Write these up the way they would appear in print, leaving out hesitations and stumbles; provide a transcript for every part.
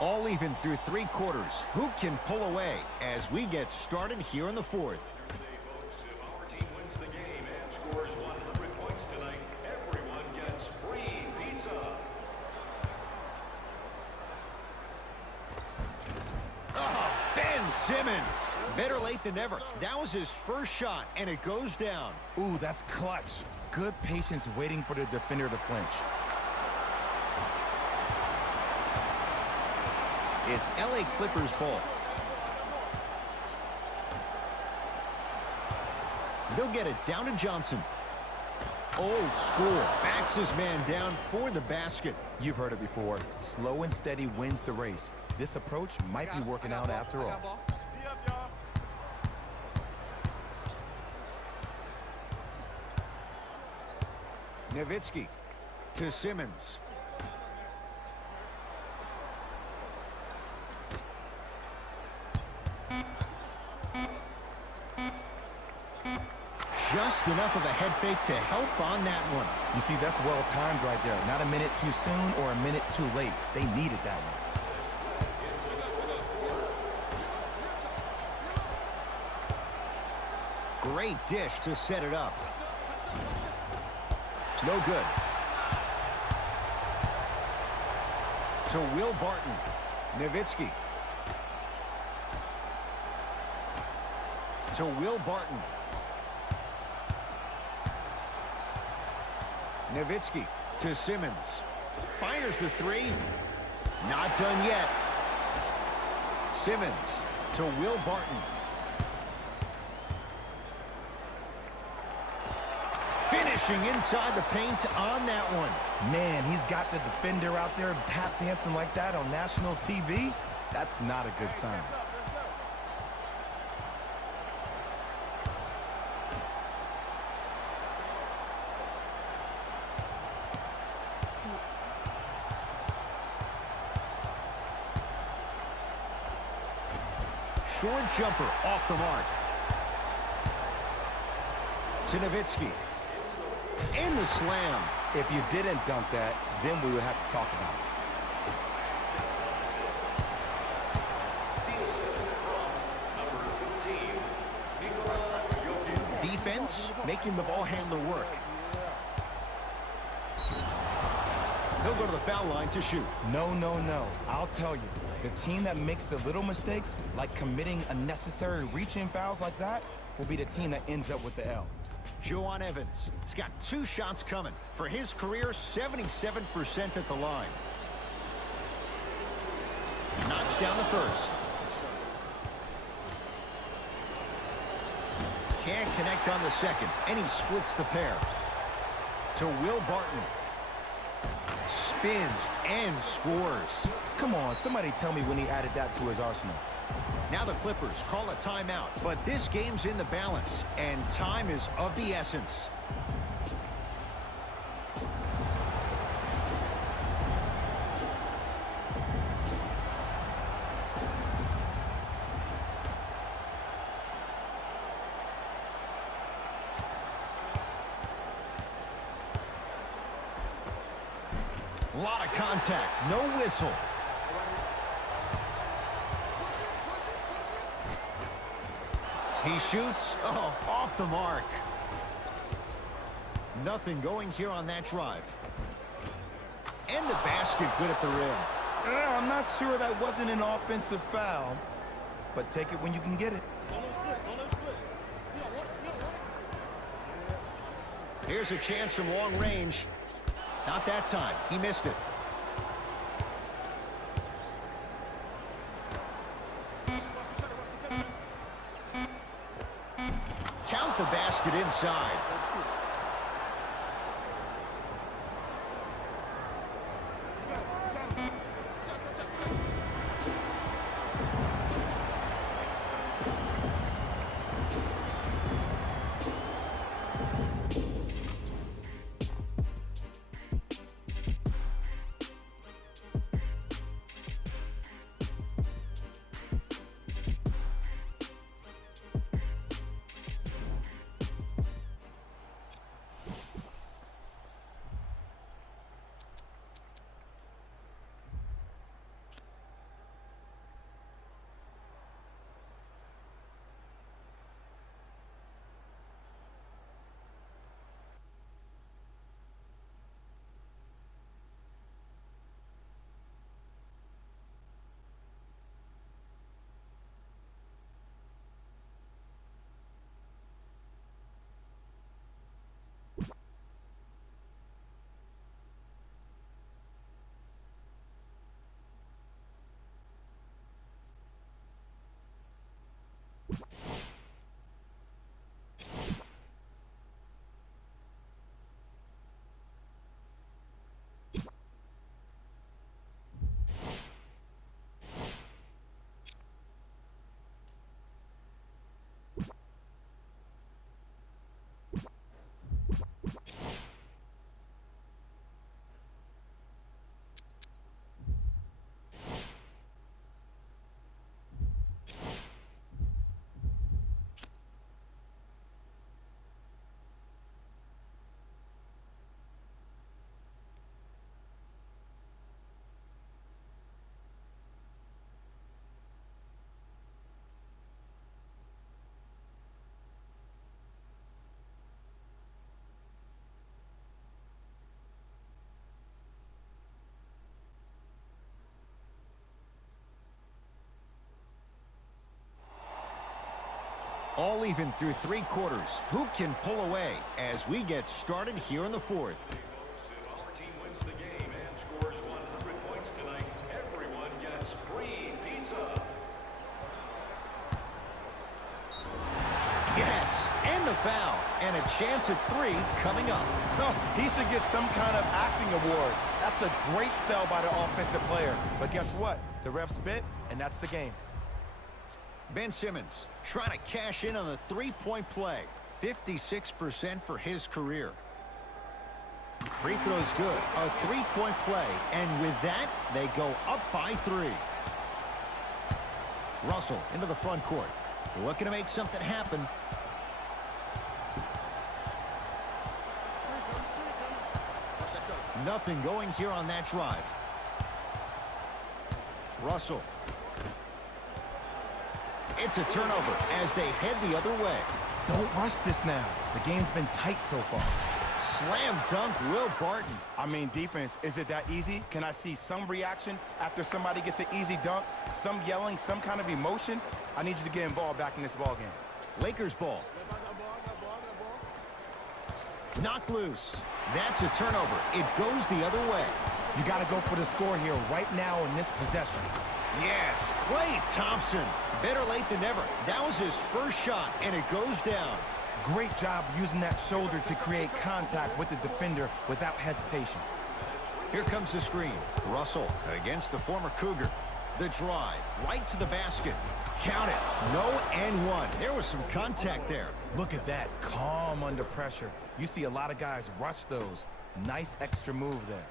All even through 3 quarters. Who can pull away as we get started here in the 4th? Today, folks, if our team wins the game and scores 100 points tonight, everyone gets free pizza. Oh, Ben Simmons. Better late than never. That was his first shot, and it goes down. Ooh, that's clutch. Good patience waiting for the defender to flinch. It's LA Clippers ball. They'll get it down to Johnson. Old school. Backs his man down for the basket. You've heard it before. Slow and steady wins the race. This approach might be working out after all. Nowitzki to Simmons. Just enough of a head fake to help on that one. You see, that's well timed right there. Not a minute too soon or a minute too late. They needed that one. Great dish to set it up. No good. To Will Barton. Nowitzki. To Will Barton. Nowitzki to Simmons. Fires the 3. Not done yet. Simmons to Will Barton. Finishing inside the paint on that one. Man, he's got the defender out there tap dancing like that on national TV. That's not a good sign. Short jumper off the mark. To Nowitzki. In the slam. If you didn't dunk that, then we would have to talk about Number 15, Defense making the ball handler work. He'll go to the foul line to shoot. No, no, no. I'll tell you, the team that makes the little mistakes, like committing unnecessary reach-in fouls like that, will be the team that ends up with the L. Joan Evans has got 2 shots coming. For his career, 77% at the line. Knocks down the first. Can't connect on the second, and he splits the pair. To Will Barton. Spins and scores. Come on, somebody tell me when he added that to his arsenal. Now the Clippers call a timeout, but this game's in the balance, and time is of the essence. A lot of contact, no whistle. He shoots. Oh, off the mark. Nothing going here on that drive. And the basket good at the rim. I'm not sure that wasn't an offensive foul, but take it when you can get it. Here's a chance from long range. Not that time. He missed it. Count the basket inside. All even through 3 quarters. Who can pull away as we get started here in the 4th? If our team wins the game and scores 100 points tonight, everyone gets free pizza. Yes, and the foul. And a chance at 3 coming up. Oh, he should get some kind of acting award. That's a great sell by the offensive player. But guess what? The ref spit, and that's the game. Ben Simmons trying to cash in on the 3-point play. 56% for his career. Free throw's good. A 3-point play. And with that, they go up by 3. Russell into the front court. Looking to make something happen. Nothing going here on that drive. Russell. It's a turnover as they head the other way. Don't rush this now. The game's been tight so far. Slam dunk, Will Barton. I mean, defense, is it that easy? Can I see some reaction after somebody gets an easy dunk? Some yelling, some kind of emotion? I need you to get involved back in this ball game. Lakers ball. Knocked loose. That's a turnover. It goes the other way. You got to go for the score here right now in this possession. Yes, Klay Thompson. Better late than never. That was his first shot, and it goes down. Great job using that shoulder to create contact with the defender without hesitation. Here comes the screen. Russell against the former Cougar. The drive, right to the basket. Count it. No and one. There was some contact there. Look at that. Calm under pressure. You see a lot of guys rush those. Nice extra move there.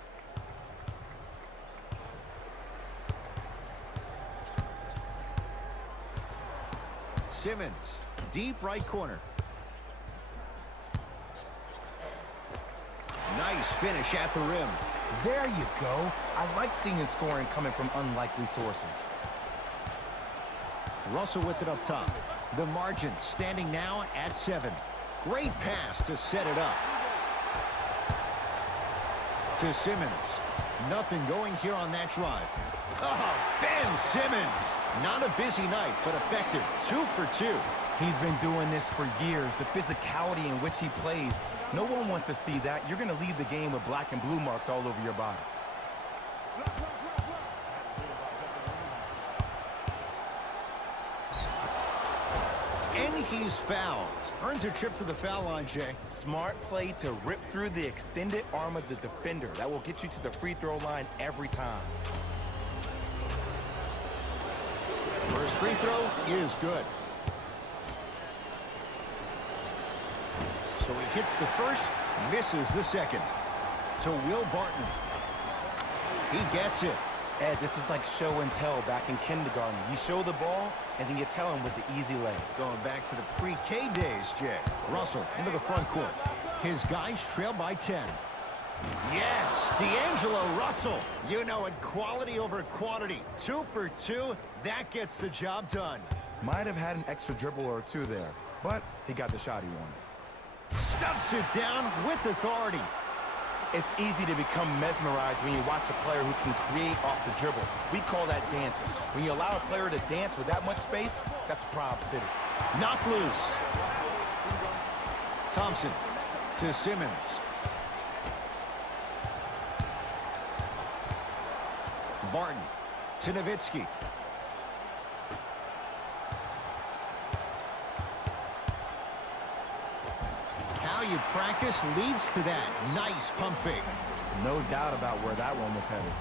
Simmons, deep right corner. Nice finish at the rim. There you go. I like seeing his scoring coming from unlikely sources. Russell with it up top. The margin standing now at 7. Great pass to set it up. To Simmons. Nothing going here on that drive. Oh, Ben Simmons. Not a busy night, but effective. 2 for 2. He's been doing this for years. The physicality in which he plays. No one wants to see that. You're going to leave the game with black and blue marks all over your body. And he's fouled. Earns a trip to the foul line, Jay. Smart play to rip through the extended arm of the defender. That will get you to the free throw line every time. First free throw is good. So he hits the first, misses the second. To Will Barton. He gets it. Ed, this is like show and tell back in kindergarten. You show the ball, and then you tell him with the easy lay. Going back to the pre-K days, Jay. Russell into the front court. His guys trail by 10. Yes, D'Angelo Russell. You know it, quality over quantity. 2 for 2. That gets the job done. Might have had an extra dribble or two there, but he got the shot he wanted. Stuffs it down with authority. It's easy to become mesmerized when you watch a player who can create off the dribble. We call that dancing. When you allow a player to dance with that much space, that's Prob City. Knocked loose. Thompson to Simmons. Barton to Nowitzki. How you practice leads to that. Nice pump fake. No doubt about where that one was headed.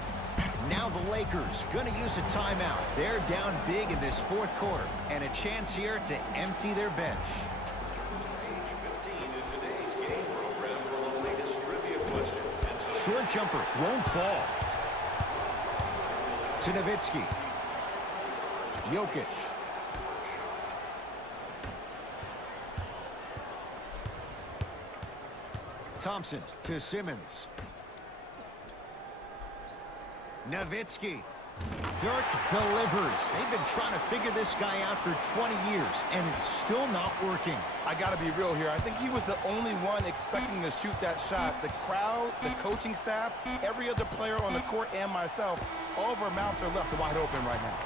Now the Lakers going to use a timeout. They're down big in this 4th quarter. And a chance here to empty their bench. Page 15 in today's game program for the latest trivia question. And so Short jumper won't fall. To Nowitzki. Jokic. Thompson to Simmons. Nowitzki. Dirk delivers. They've been trying to figure this guy out for 20 years, and it's still not working. I got to be real here. I think he was the only one expecting to shoot that shot. The crowd, the coaching staff, every other player on the court, and myself, all of our mouths are left wide open right now.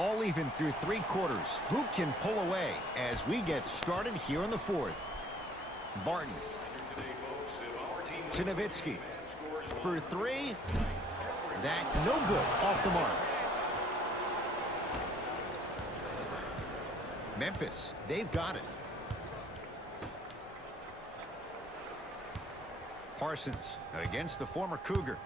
All even through 3 quarters. Who can pull away as we get started here in the 4th? Barton. To Nowitzki. For 3. That no good. Off the mark. Memphis, they've got it. Parsons against the former Cougar.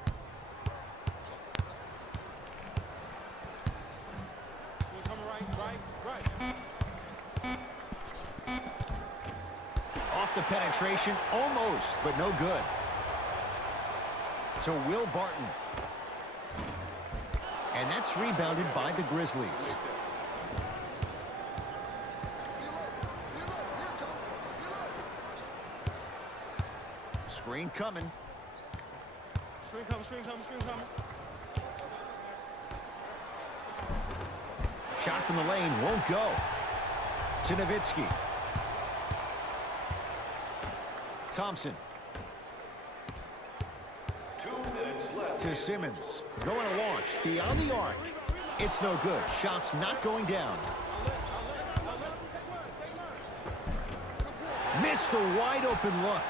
Off the penetration, almost, but no good. To Will Barton. And that's rebounded by the Grizzlies. Screen coming. Screen coming. Shot from the lane won't go. To Nowitzki. Thompson. 2 minutes left. To Simmons. Going to launch beyond the arc. It's no good. Shot's not going down. Missed a wide open look.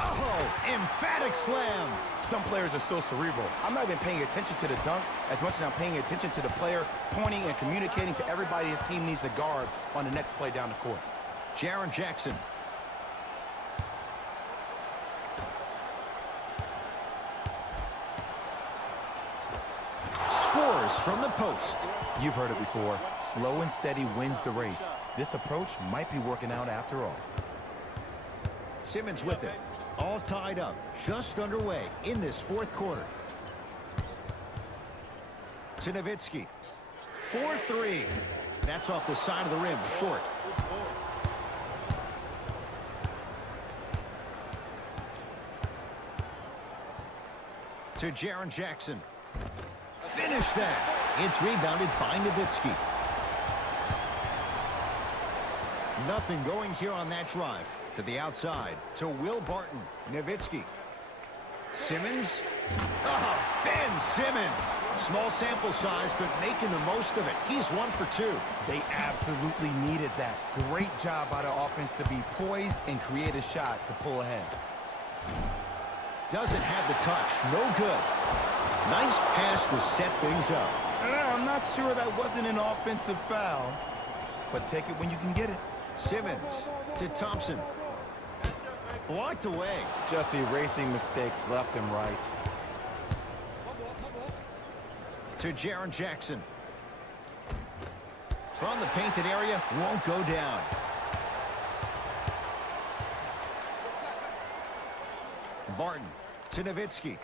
Oh, emphatic slam. Some players are so cerebral. I'm not even paying attention to the dunk as much as I'm paying attention to the player pointing and communicating to everybody his team needs to guard on the next play down the court. Jaren Jackson. Scores from the post. You've heard it before. Slow and steady wins the race. This approach might be working out after all. Simmons with it. All tied up. Just underway in this 4th quarter. To Nowitzki. 4-3. That's off the side of the rim. Short. To Jaren Jackson. Finish that. It's rebounded by Nowitzki. Nothing going here on that drive. To the outside. To Will Barton. Nowitzki. Simmons. Oh, Ben Simmons. Small sample size, but making the most of it. He's 1 for 2. They absolutely needed that. Great job by the offense to be poised and create a shot to pull ahead. Doesn't have the touch. No good. Nice pass to set things up. I'm not sure that wasn't an offensive foul, but take it when you can get it. Simmons to Thompson. Blocked away. Just erasing mistakes left and right. To Jaren Jackson. From the painted area, won't go down. Barton to Nowitzki.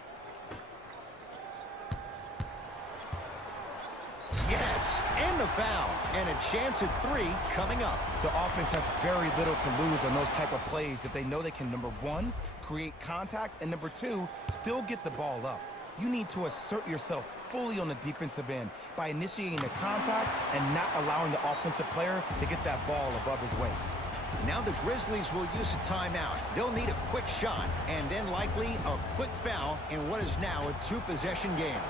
Yes, and the foul. And a chance at 3 coming up. The offense has very little to lose on those type of plays if they know they can, number 1, create contact, and number 2, still get the ball up. You need to assert yourself fully on the defensive end by initiating the contact and not allowing the offensive player to get that ball above his waist. Now the Grizzlies will use a timeout. They'll need a quick shot and then likely a quick foul in what is now a 2-possession game.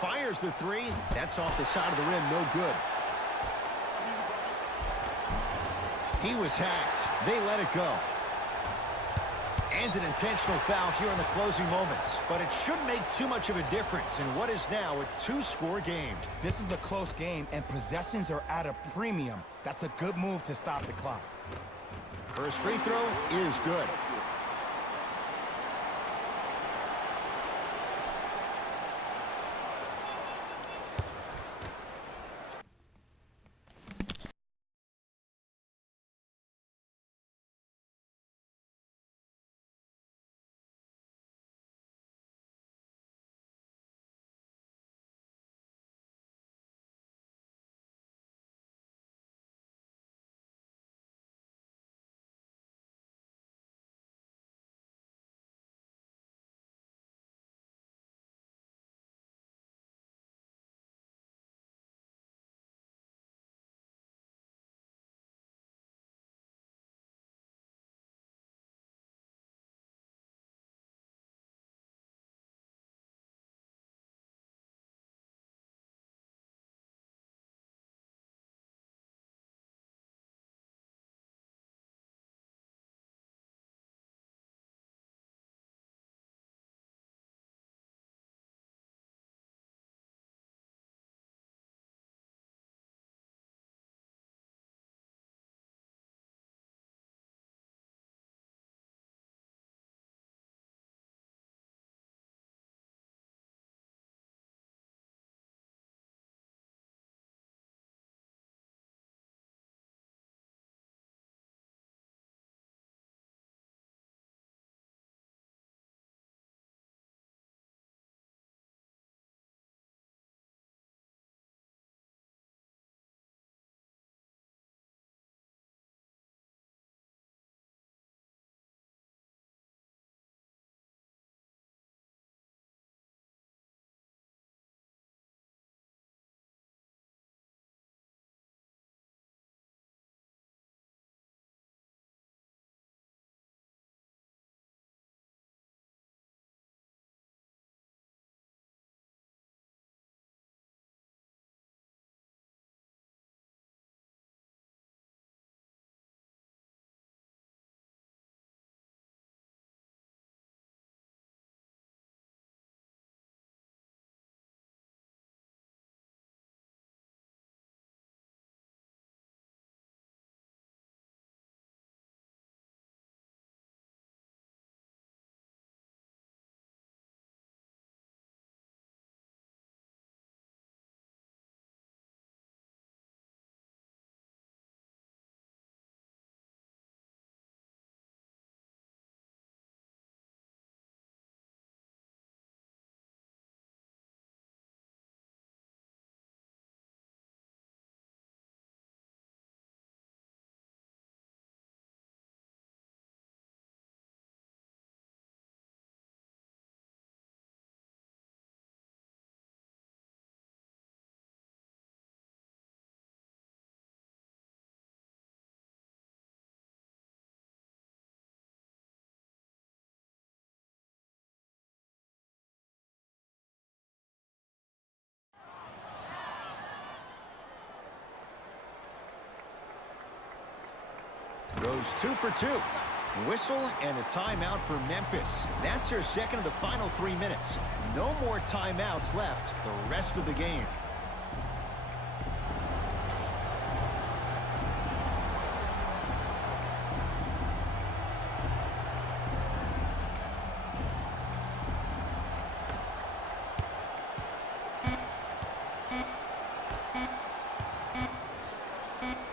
Fires the 3. That's off the side of the rim. No good. He was hacked. They let it go. And an intentional foul here in the closing moments. But it shouldn't make too much of a difference in what is now a 2-score game. This is a close game, and possessions are at a premium. That's a good move to stop the clock. First free throw is good. goes 2 for 2. Whistle and a timeout for Memphis. That's their second of the final 3 minutes. No more timeouts left the rest of the game.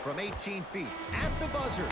From 18 feet at the buzzer.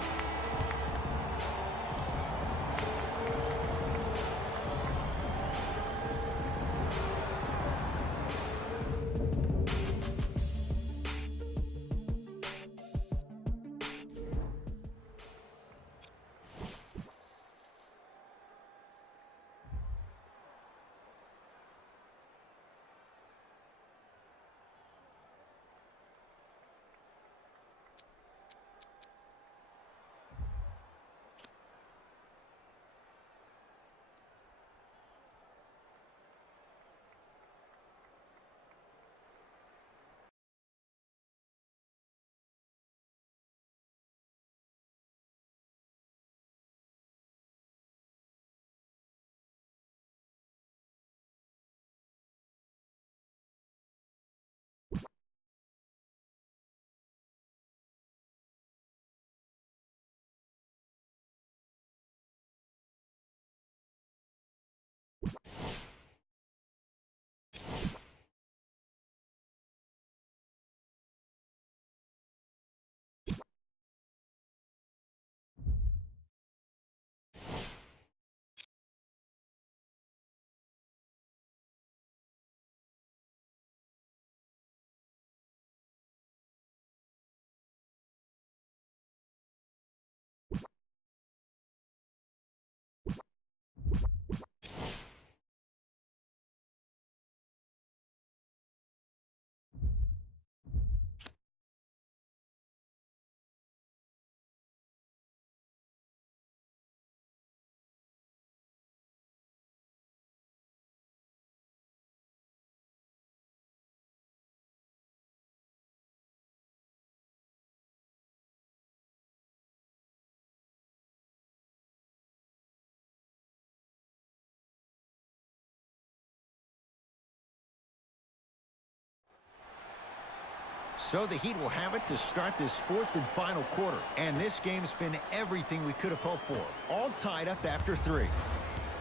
So the Heat will have it to start this fourth and final quarter. And this game's been everything we could have hoped for. All tied up after 3.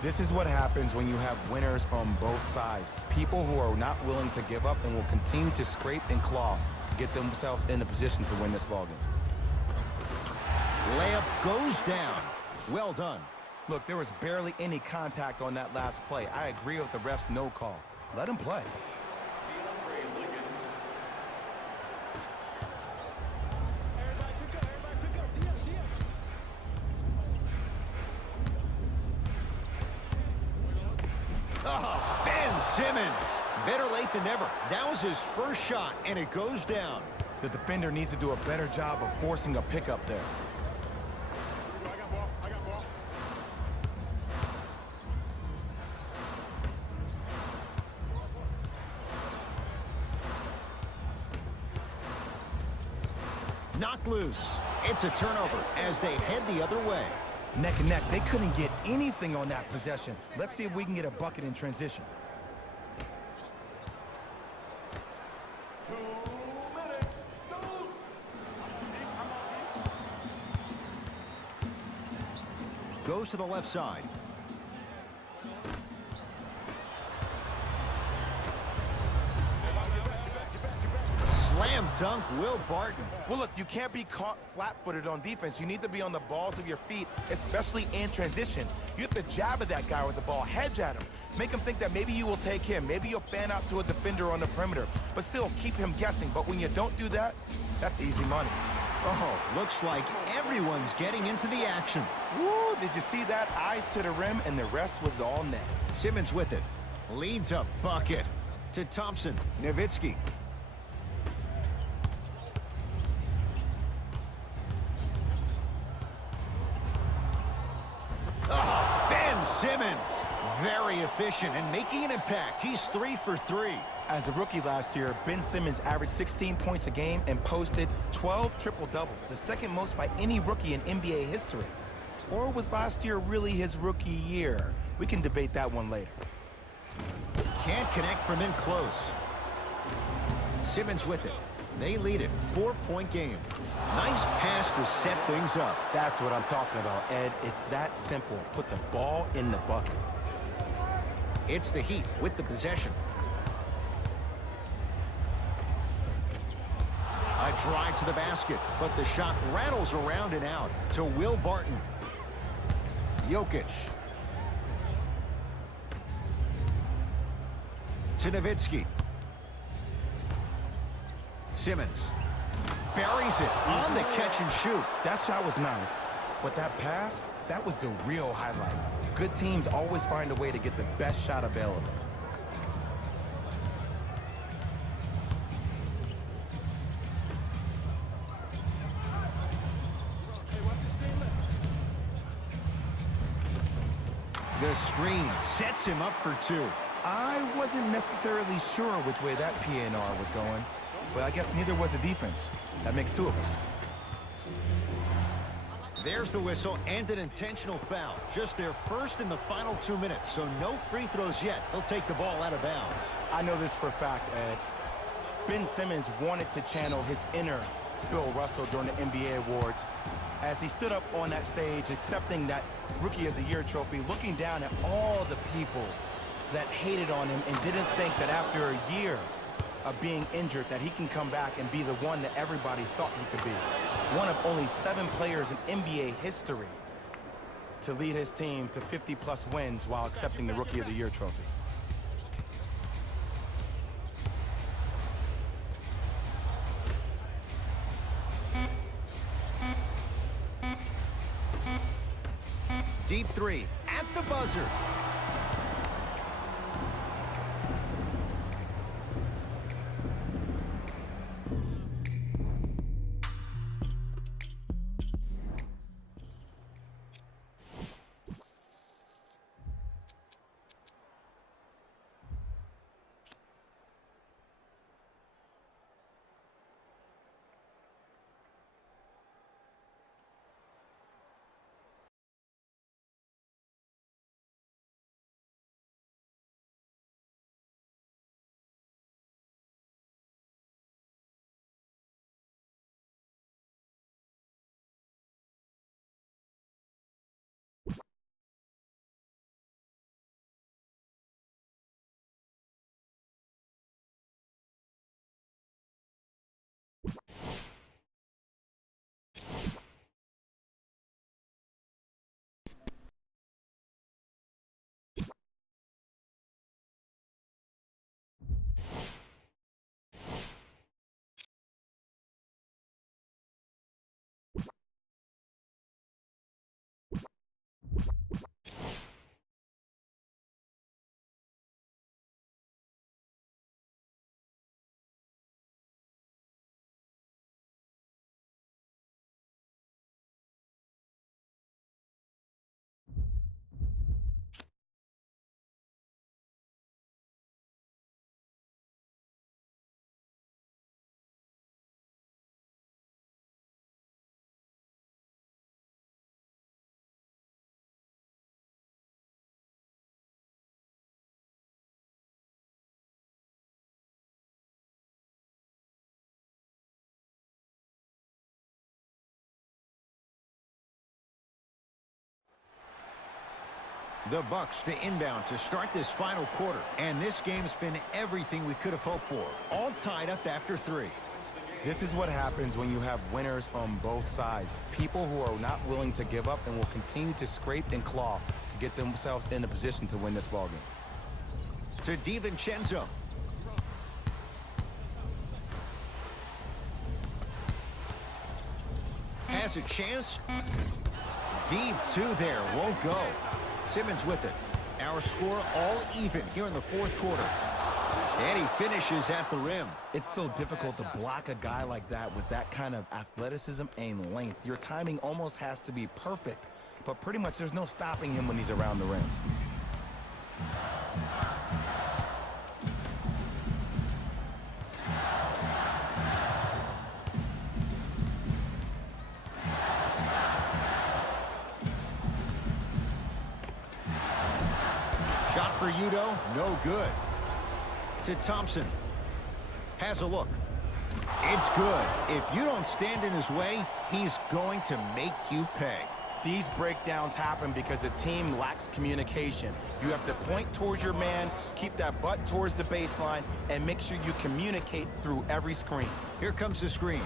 This is what happens when you have winners on both sides. People who are not willing to give up and will continue to scrape and claw to get themselves in a position to win this ballgame. Layup goes down. Well done. Look, there was barely any contact on that last play. I agree with the ref's no call. Let him play. Oh, Ben Simmons. Better late than never. That was his first shot, and it goes down. The defender needs to do a better job of forcing a pickup there. Knocked loose. It's a turnover as they head the other way. Neck and neck, they couldn't get anything on that possession. Let's see if we can get a bucket in transition. Goes to the left side. Slam dunk, Will Barton. Well, look, you can't be caught flat-footed on defense. You need to be on the balls of your feet, especially in transition. You have to jab at that guy with the ball, hedge at him. Make him think that maybe you will take him. Maybe you'll fan out to a defender on the perimeter. But still, keep him guessing. But when you don't do that, that's easy money. Oh, looks like everyone's getting into the action. Woo, did you see that? Eyes to the rim, and the rest was all net. Simmons with it. Leads a bucket. To Thompson. Nowitzki. Ben Simmons. is. Very efficient and making an impact. He's 3 for 3. As a rookie last year, Ben Simmons averaged 16 points a game and posted 12 triple-doubles, the second most by any rookie in NBA history. Or was last year really his rookie year? We can debate that one later. Can't connect from in close. Simmons with it. They lead it. 4-point game. Nice pass to set things up. That's what I'm talking about, Ed. It's that simple. Put the ball in the bucket. It's the Heat with the possession. A drive to the basket, but the shot rattles around and out to Will Barton. Jokic. To Nowitzki. Simmons buries it on the catch and shoot. That shot was nice, but that pass, that was the real highlight. Good teams always find a way to get the best shot available. The screen sets him up for 2. I wasn't necessarily sure which way that PNR was going, but I guess neither was the defense. That makes 2 of us. There's the whistle and an intentional foul. Just their first in the final 2 minutes, so no free throws yet. They'll take the ball out of bounds. I know this for a fact, Ed. Ben Simmons wanted to channel his inner Bill Russell during the NBA awards as he stood up on that stage accepting that Rookie of the Year trophy, looking down at all the people that hated on him and didn't think that after a year of being injured that he can come back and be the one that everybody thought he could be. One of only 7 players in NBA history to lead his team to 50-plus wins while accepting the Rookie of the Year trophy. Deep 3 at the buzzer. The Bucks to inbound to start this final quarter. And this game's been everything we could have hoped for. All tied up after 3. This is what happens when you have winners on both sides. People who are not willing to give up and will continue to scrape and claw to get themselves in a position to win this ballgame. To DiVincenzo. Has a chance. Deep 2 there. Won't go. Simmons with it. Our score all even here in the 4th quarter. And he finishes at the rim. It's so difficult to block a guy like that with that kind of athleticism and length. Your timing almost has to be perfect, but pretty much there's no stopping him when he's around the rim. Shot for Udo, no good. To Thompson. Has a look. It's good. If you don't stand in his way, he's going to make you pay. These breakdowns happen because a team lacks communication. You have to point towards your man, keep that butt towards the baseline, and make sure you communicate through every screen. Here comes the screen.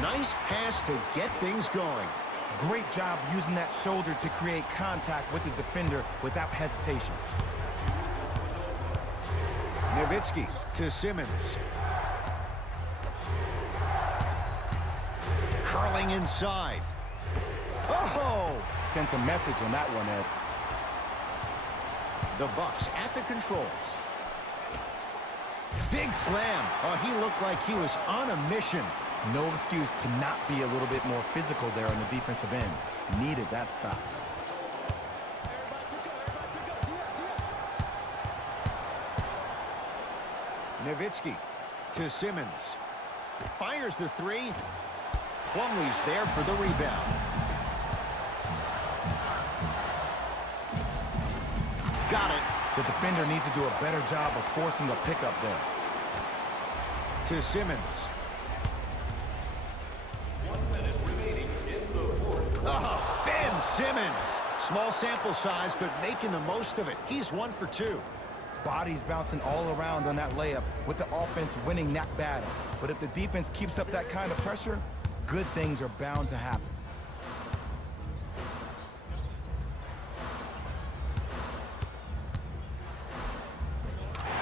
Nice pass to get things going. Great job using that shoulder to create contact with the defender without hesitation. Nowitzki to Simmons. Curling inside. Oh! Sent a message on that one, Ed. The Bucks at the controls. Big slam. Oh, he looked like he was on a mission. No excuse to not be a little bit more physical there on the defensive end. Needed that stop. Nowitzki to Simmons. Fires the three. Plumlee's there for the rebound. Got it. The defender needs to do a better job of forcing a pickup there. To Simmons. 1 minute remaining in the fourth. Oh, Ben Simmons. Small sample size, but making the most of it. He's 1 for 2. Bodies bouncing all around on that layup with the offense winning that battle. But if the defense keeps up that kind of pressure, good things are bound to happen.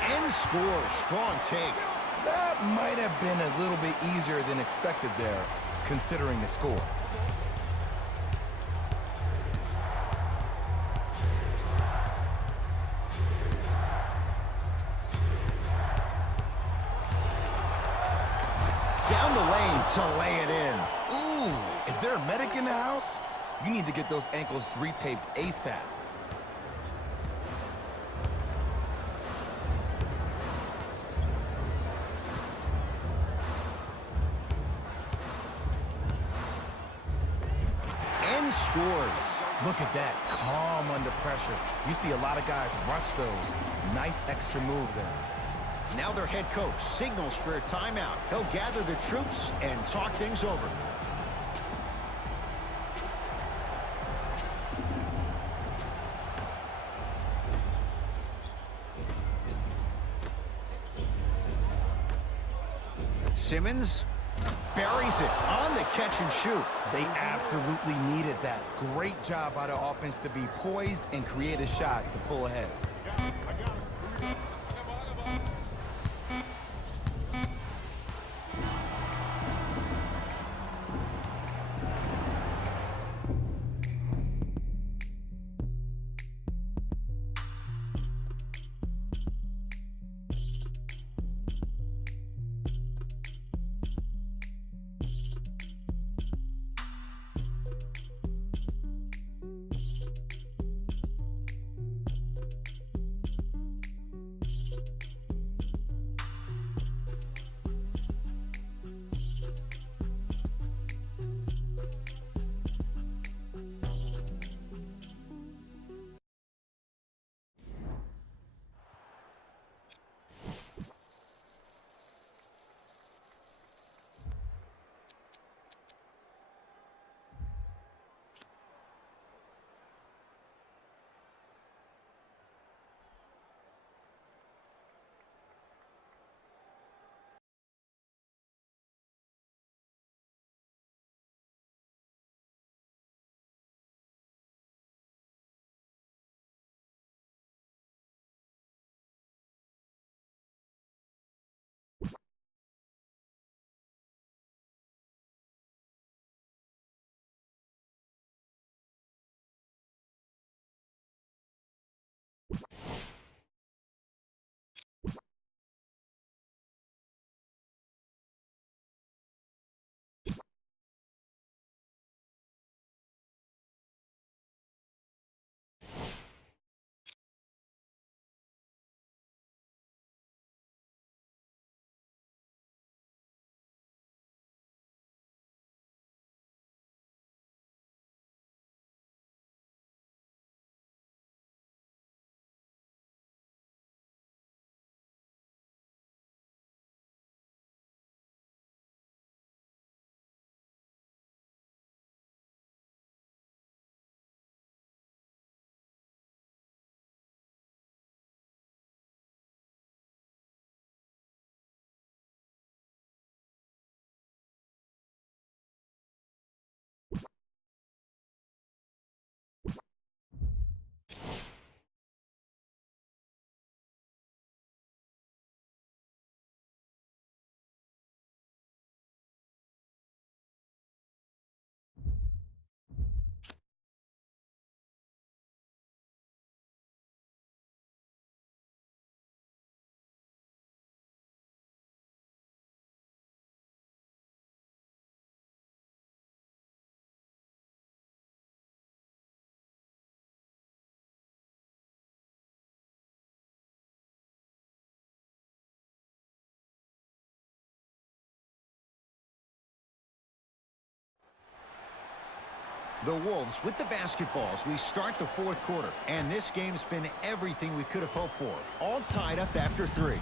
And scores. Strong take. That might have been a little bit easier than expected there, considering the score. Down the lane to lay it in. Ooh, is there a medic in the house? You need to get those ankles retaped ASAP. And scores. Look at that, calm under pressure. You see a lot of guys rush those. Nice extra move there. Now their head coach signals for a timeout. He'll gather the troops and talk things over. Simmons buries it on the catch and shoot. They absolutely needed that. Great job by the offense to be poised and create a shot to pull ahead. The Wolves with the basketballs. We start the fourth quarter, and this game's been everything we could have hoped for. All tied up after 3.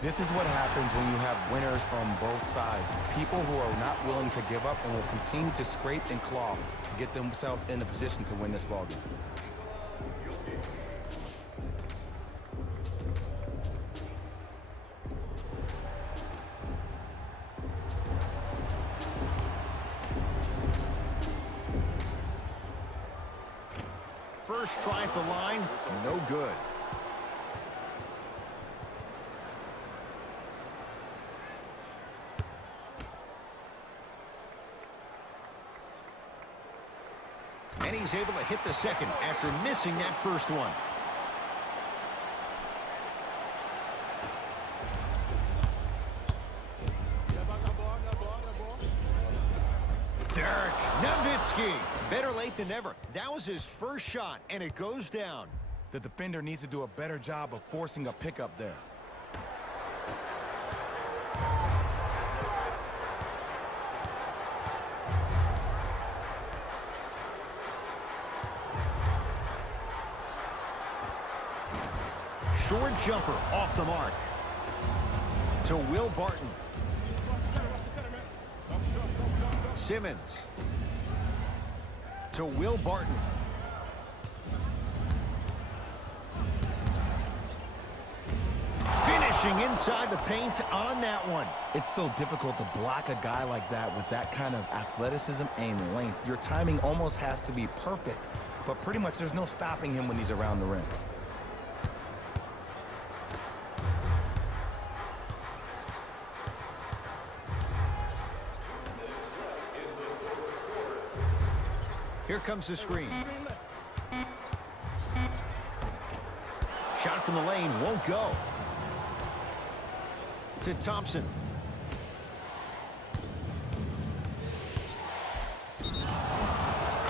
This is what happens when you have winners on both sides. People who are not willing to give up and will continue to scrape and claw to get themselves in a position to win this ballgame. First try at the line, no good. And he's able to hit the second after missing that first one. Dirk Nowitzki. Better late than never. That was his first shot, and it goes down. The defender needs to do a better job of forcing a pickup there. Short jumper off the mark. To Will Barton. Simmons. To Will Barton. Finishing inside the paint on that one. It's so difficult to block a guy like that with that kind of athleticism and length. Your timing almost has to be perfect, but pretty much there's no stopping him when he's around the rim. Here comes the screen. Shot from the lane won't go. To Thompson.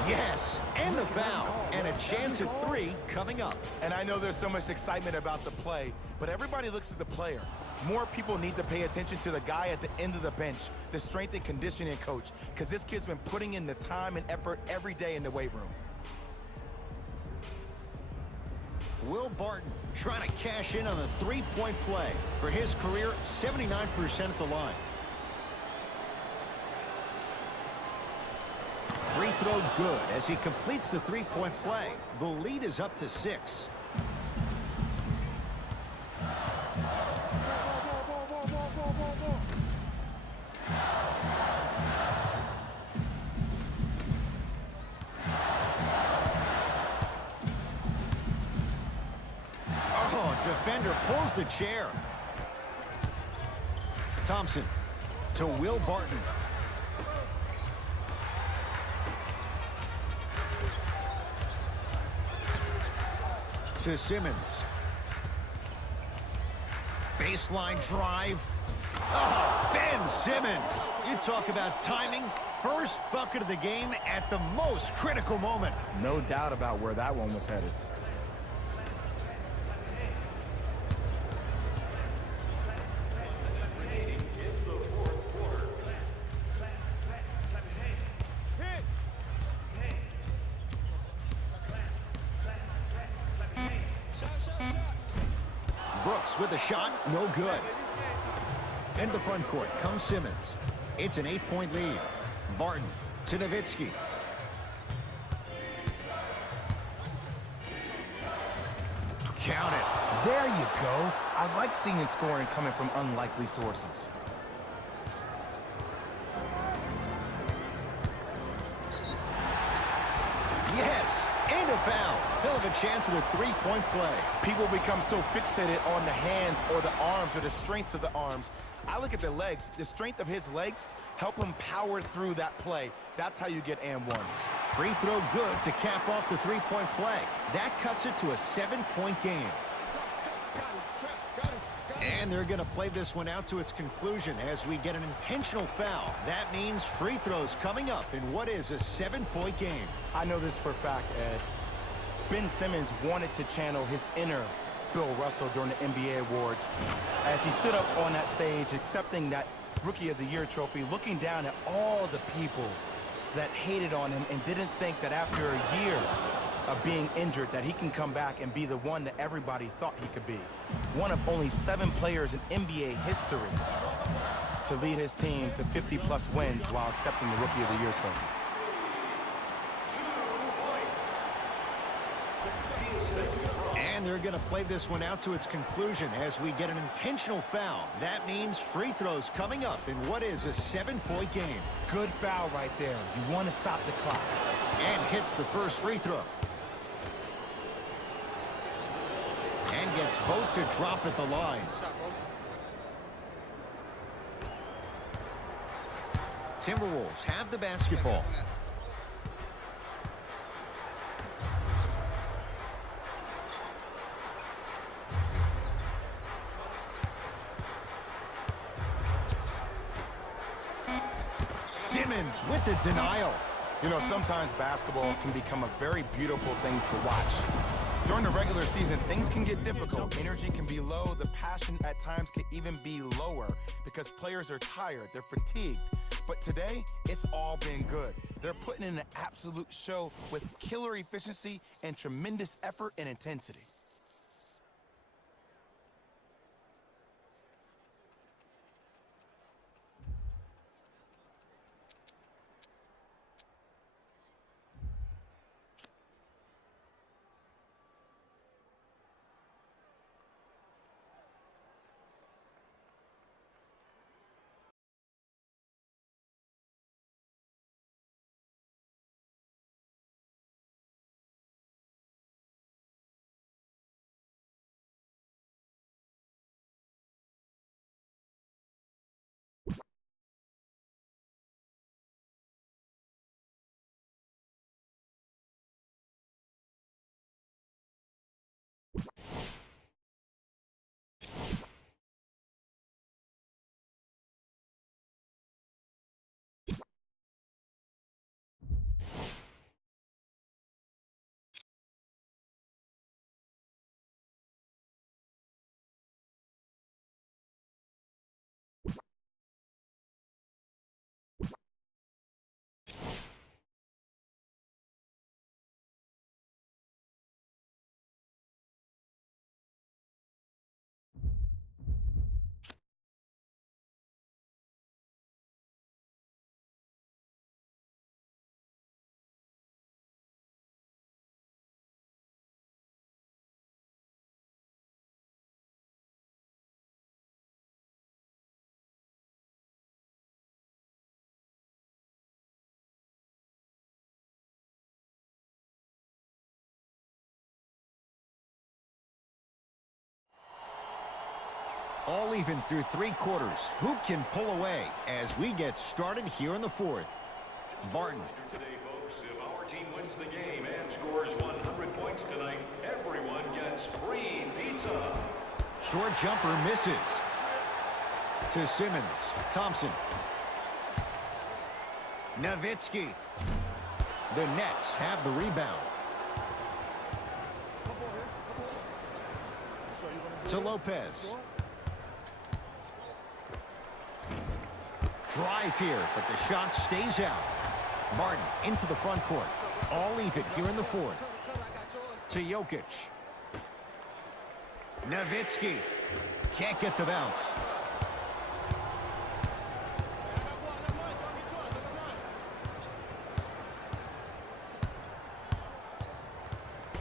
Yes, and the foul. And a chance at 3 coming up. And I know there's so much excitement about the play, but everybody looks at the player. More people need to pay attention to the guy at the end of the bench, the strength and conditioning coach, because this kid's been putting in the time and effort every day in the weight room. Will Barton trying to cash in on a 3-point play. For his career, 79% at the line. Free throw good as he completes the 3-point play. The lead is up to 6. Oh, defender pulls the chair. Thompson to Will Barton. To Simmons. Baseline drive. Oh, Ben Simmons. You talk about timing. First bucket of the game at the most critical moment. No doubt about where that one was headed. Brooks with a shot, no good. In the front court comes Simmons. It's an 8-point lead. Barton to Nowitzki. Count it. There you go. I like seeing his scoring coming from unlikely sources. Yes, and a foul. He'll have a chance at a 3-point play. People become so fixated on the hands or the arms or the strengths of the arms. I look at the legs. The strength of his legs help him power through that play. That's how you get and ones. Free throw good to cap off the 3-point play. That cuts it to a 7-point game. And they're going to play this one out to its conclusion as we get an intentional foul. That means free throws coming up in what is a 7-point game. I know this for a fact, Ed. Ben Simmons wanted to channel his inner Bill Russell during the NBA awards as he stood up on that stage accepting that Rookie of the Year trophy, looking down at all the people that hated on him and didn't think that after a year of being injured that he can come back and be the one that everybody thought he could be. One of only 7 players in NBA history to lead his team to 50-plus wins while accepting the Rookie of the Year trophy. And they're going to play this one out to its conclusion as we get an intentional foul. That means free throws coming up in what is a 7-point game. Good foul right there. You want to stop the clock. And hits the first free throw. And gets both to drop at the line. Timberwolves have the basketball. Simmons with the denial. You know, sometimes basketball can become a very beautiful thing to watch. During the regular season, things can get difficult. Energy can be low. The passion at times can even be lower because players are tired. They're fatigued. But today, it's all been good. They're putting in an absolute show with killer efficiency and tremendous effort and intensity. All even through 3 quarters. Who can pull away as we get started here in the 4th? Barton. Today, folks, if our team wins the game and scores 100 points tonight, everyone gets free pizza. Short jumper misses. To Simmons. Thompson. Nowitzki. The Nets have the rebound. To Lopez. Drive here, but the shot stays out. Martin into the front court. All even here in the 4th. To Jokic. Nowitzki. Can't get the bounce.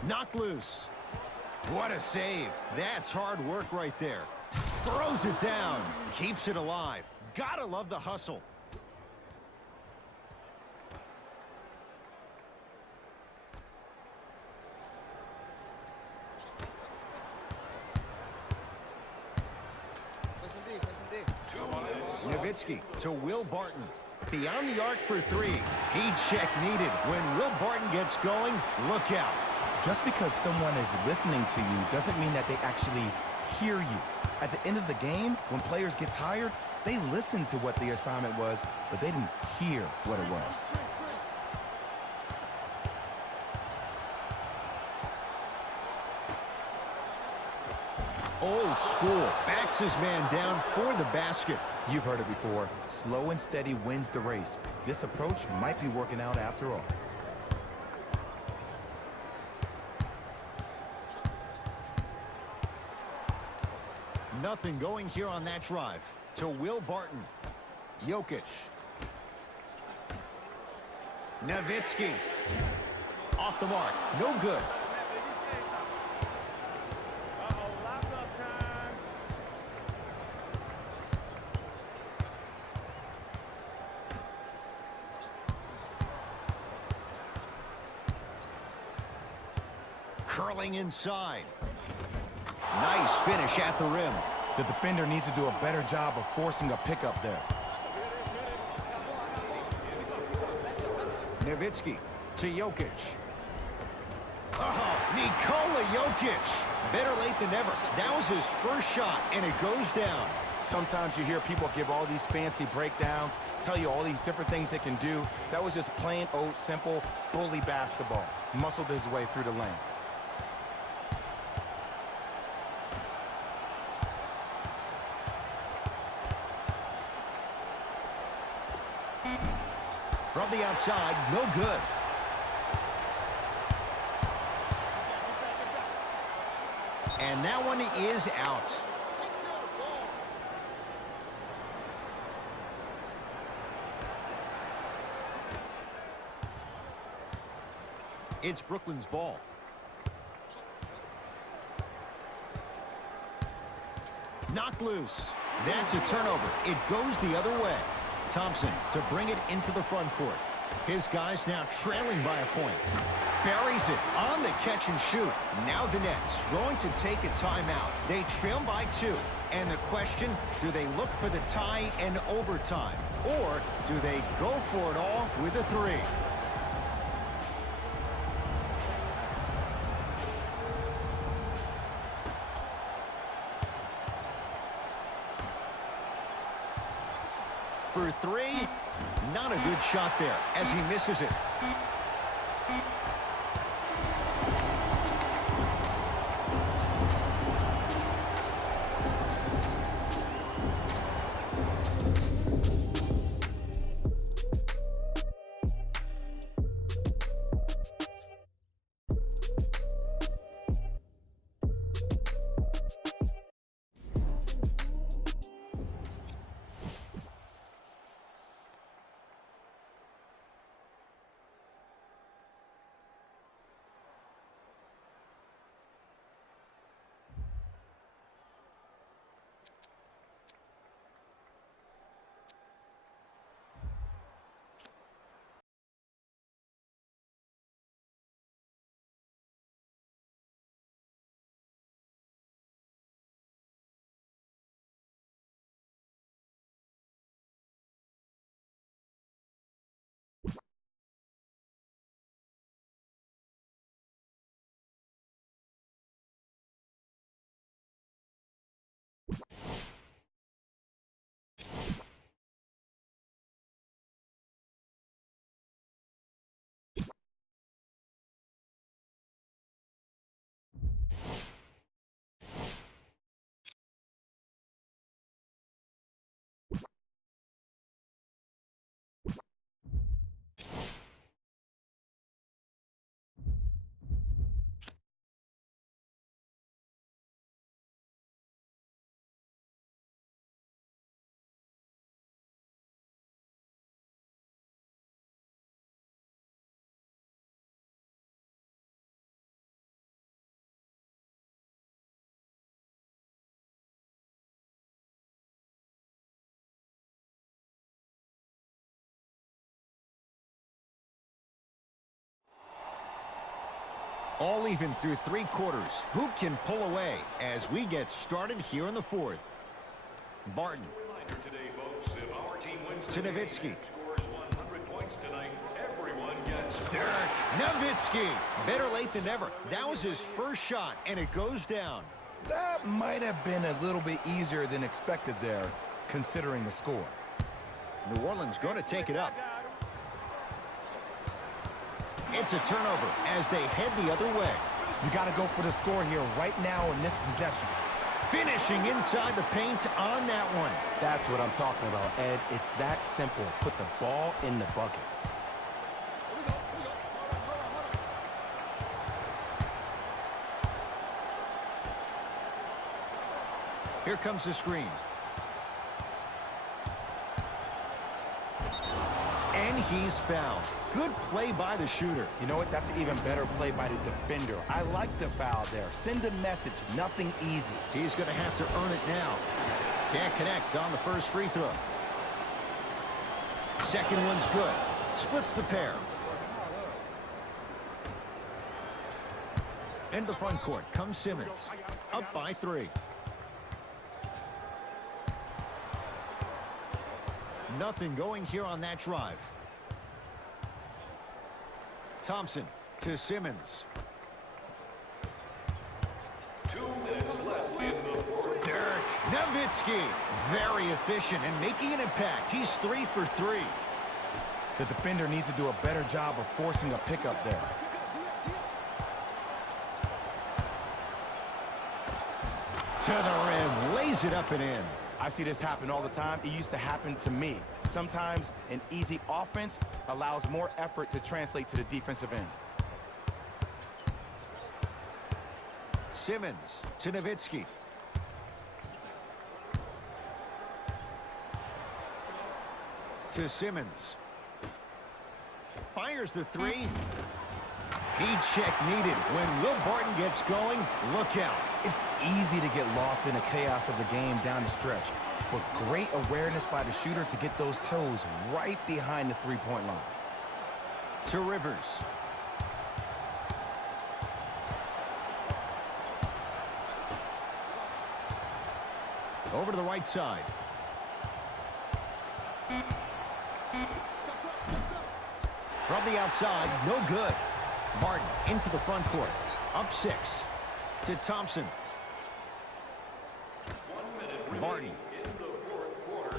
Knocked loose. What a save. That's hard work right there. Throws it down. Keeps it alive. Gotta love the hustle. Nowitzki to Will Barton. Beyond the arc for 3. Heat check needed. When Will Barton gets going, look out. Just because someone is listening to you doesn't mean that they actually hear you. At the end of the game, when players get tired, they listen to what the assignment was, but they didn't hear what it was. Old school. Backs his man down for the basket. You've heard it before. Slow and steady wins the race. This approach might be working out after all. Nothing going here on that drive. To Will Barton. Jokic. Nowitzki. Off the mark. No good. Curling inside. Nice finish at the rim. The defender needs to do a better job of forcing a pickup there. Nowitzki to Jokic. Oh, Nikola Jokic. Better late than never. That was his first shot, and it goes down. Sometimes you hear people give all these fancy breakdowns, tell you all these different things they can do. That was just plain old simple bully basketball. Muscled his way through the lane. From the outside, no good. And that one is out. It's Brooklyn's ball. Knocked loose. That's a turnover. It goes the other way. Thompson to bring it into the front court. His guys now trailing by a point. Buries it on the catch and shoot. Now the Nets going to take a timeout. They trail by 2. And the question, do they look for the tie and overtime? Or do they go for it all with a 3? For 3, not a good shot there as he misses it. All even through 3 quarters. Who can pull away as we get started here in the 4th? Barton. Today, folks, if our team wins to Nowitzki. Scores 100 points tonight, everyone gets Dirk Nowitzki. Better late than never. That was his first shot, and it goes down. That might have been a little bit easier than expected there, considering the score. New Orleans going to take it up. It's a turnover as they head the other way. You got to go for the score here right now in this possession. Finishing inside the paint on that one. That's what I'm talking about, Ed. It's that simple. Put the ball in the bucket. Here comes the screen. And he's fouled. Good play by the shooter. You know what? That's an even better play by the defender. I like the foul there. Send a message. Nothing easy. He's going to have to earn it now. Can't connect on the first free throw. Second one's good. Splits the pair. Into the front court comes Simmons. Up by 3. Nothing going here on that drive. Thompson to Simmons. 2 minutes left in the fourth. Dirk Nowitzki, very efficient and making an impact. He's 3 for 3. The defender needs to do a better job of forcing a pickup there. To the rim, lays it up and in. I see this happen all the time. It used to happen to me. Sometimes an easy offense allows more effort to translate to the defensive end. Simmons to Nowitzki. To Simmons. Fires the 3. Heat check needed. When Will Barton gets going, look out. It's easy to get lost in the chaos of the game down the stretch, but great awareness by the shooter to get those toes right behind the three-point line. To Rivers. Over to the right side. From the outside, no good. Martin into the front court. Up 6 to Thompson. 1 minute Martin. in the fourth quarter.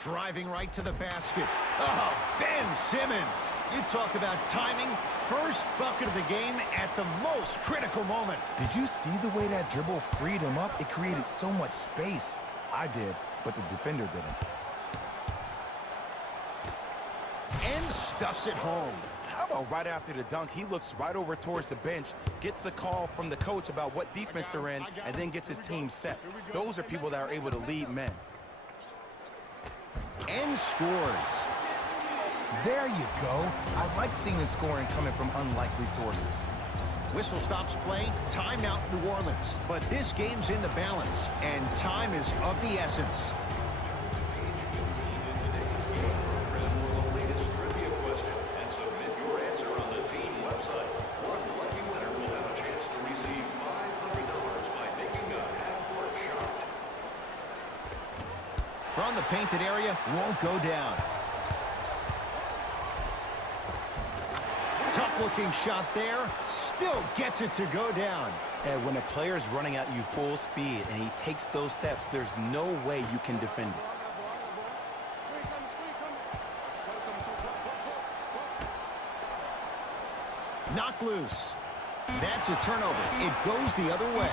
Driving right to the basket. Oh, Ben Simmons. You talk about timing. First bucket of the game at the most critical moment. Did you see the way that dribble freed him up? It created so much space. I did, but the defender didn't. And stuffs it home. How about right after the dunk, he looks right over towards the bench, gets a call from the coach about what defense they're in, and then gets his team set. Those are people that are able to lead men. And scores. There you go. I like seeing the scoring coming from unlikely sources. Whistle stops play, timeout New Orleans. But this game's in the balance, and time is of the essence. From the painted area, won't go down. Tough-looking shot there. Still gets it to go down. And when a player's running at you full speed and he takes those steps, there's no way you can defend it. Knocked loose. That's a turnover. It goes the other way.